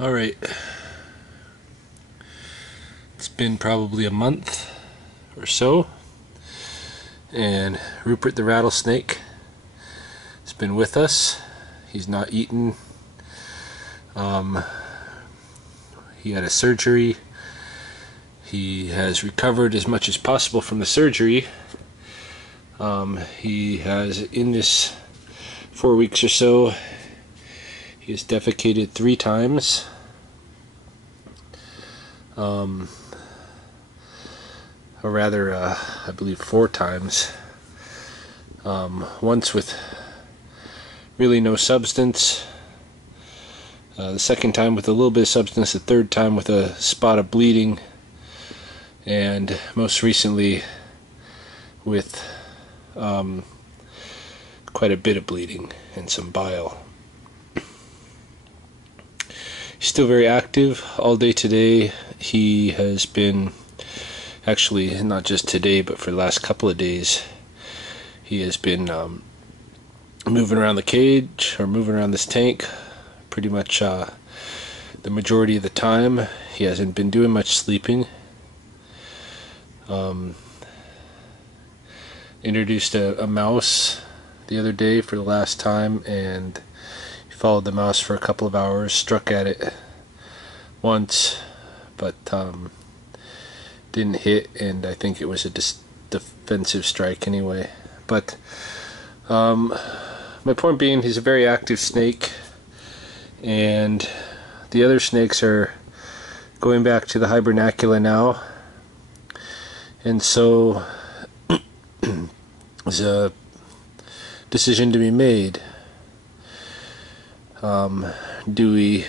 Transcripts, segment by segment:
Alright, it's been probably a month or so, and Rupert the rattlesnake has been with us. He's not eaten. He had a surgery. He has recovered as much as possible from the surgery. He has, in this 4 weeks or so, he has defecated 3 times. Or rather, I believe 4 times. Once with really no substance. The second time with a little bit of substance. The third time with a spot of bleeding. And most recently with quite a bit of bleeding and some bile. He's still very active all day today. He has been, actually not just today but for the last couple of days, he has been moving around the cage or moving around this tank pretty much the majority of the time. He hasn't been doing much sleeping. Introduced a mouse the other day for the last time, and he followed the mouse for a couple of hours, struck at it once, but didn't hit, and I think it was a defensive strike anyway. But my point being, he's a very active snake, and the other snakes are going back to the hibernacula now, and so there's a decision to be made. Do we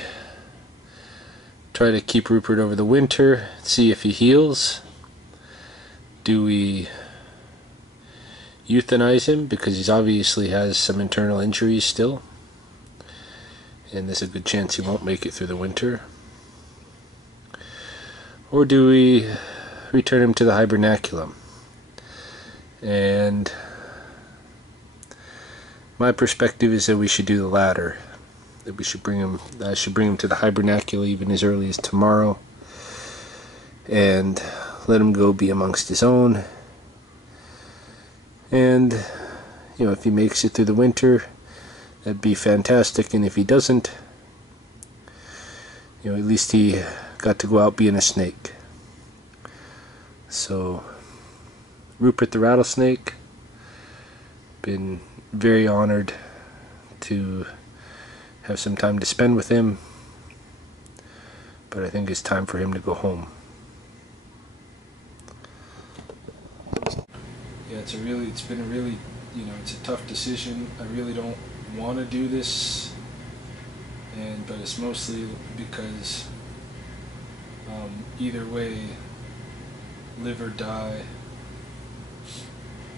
try to keep Rupert over the winter, see if he heals? Do we euthanize him because he obviously has some internal injuries still, and there's a good chance he won't make it through the winter? Or do we return him to the hibernaculum? And my perspective is that we should do the latter. That we should bring him. I should bring him to the hibernacula even as early as tomorrow, and let him go be amongst his own. And if he makes it through the winter, that'd be fantastic. And if he doesn't, at least he got to go out being a snake. So, Rupert the rattlesnake, been very honored to have some time to spend with him, but I think it's time for him to go home. Yeah, it's been a really, it's a tough decision. I really don't want to do this, but it's mostly because either way, live or die,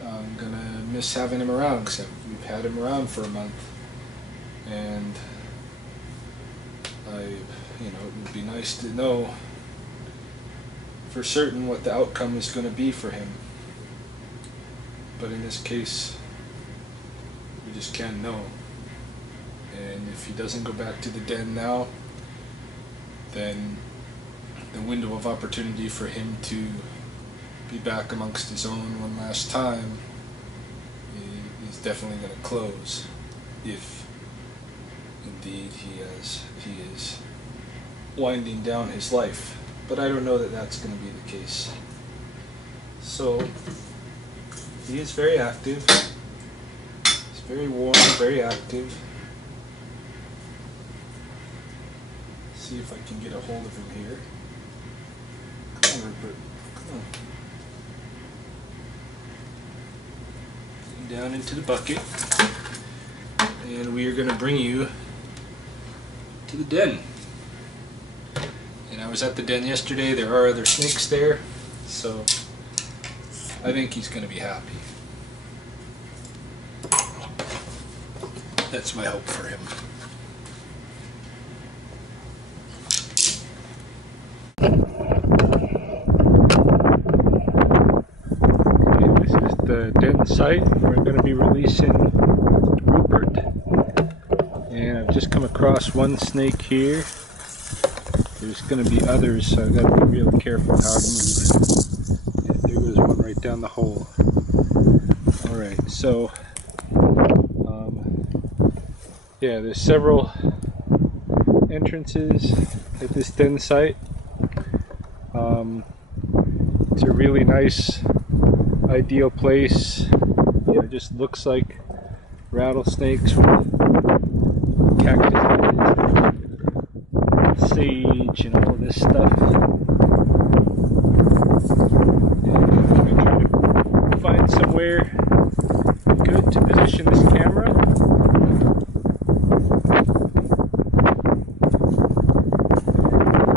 I'm gonna miss having him around, because we've had him around for a month, and it would be nice to know for certain what the outcome is going to be for him. But in this case, we just can't know. And if he doesn't go back to the den now, then the window of opportunity for him to be back amongst his own one last time is definitely going to close, if indeed he is winding down his life. But I don't know that that's going to be the case. So he is very active. He's very warm, very active. See if I can get a hold of him here. Come on, Rupert. Come on. Down into the bucket, and we are going to bring you to the den. And I was at the den yesterday. There are other snakes there, so I think he's going to be happy. That's my hope for him. Okay, this is the den site. We're going to be releasing Rupert. And I've just come across one snake here. there's going to be others, so I've got to be real careful how I move. Yeah, there goes one right down the hole. Alright, so yeah, there's several entrances at this den site. It's a really nice, ideal place. You know, it just looks like rattlesnakes with cactuses, sage, and all this stuff. And I'm going to try to find somewhere good to position this camera.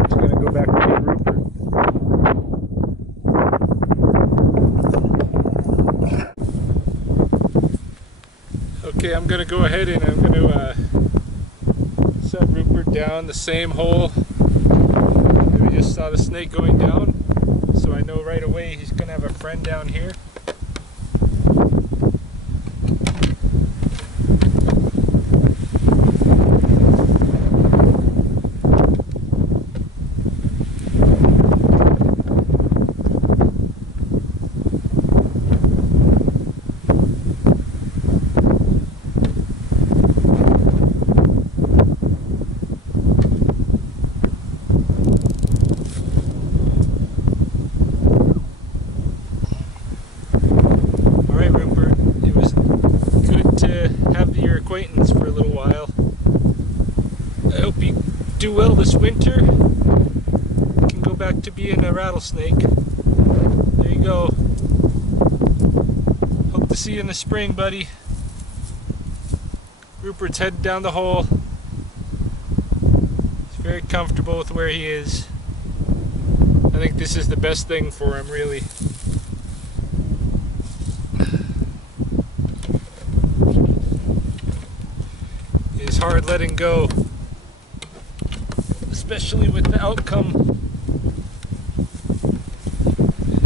It's going to go back to Rupert. Okay, I'm going to go ahead and I'm going to set Rupert down the same hole that we just saw the snake going down, so I know right away he's going to have a friend down here. Acquaintance for a little while. I hope you do well this winter. You can go back to being a rattlesnake. There you go. Hope to see you in the spring, buddy. Rupert's heading down the hole. He's very comfortable with where he is. I think this is the best thing for him, really. It's hard letting go, especially with the outcome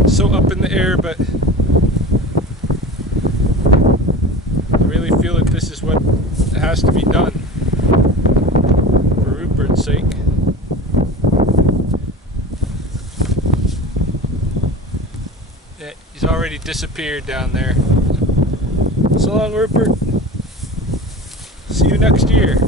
so up in the air, but I really feel that this is what has to be done for Rupert's sake. Yeah, he's already disappeared down there. So long, Rupert. See you next year.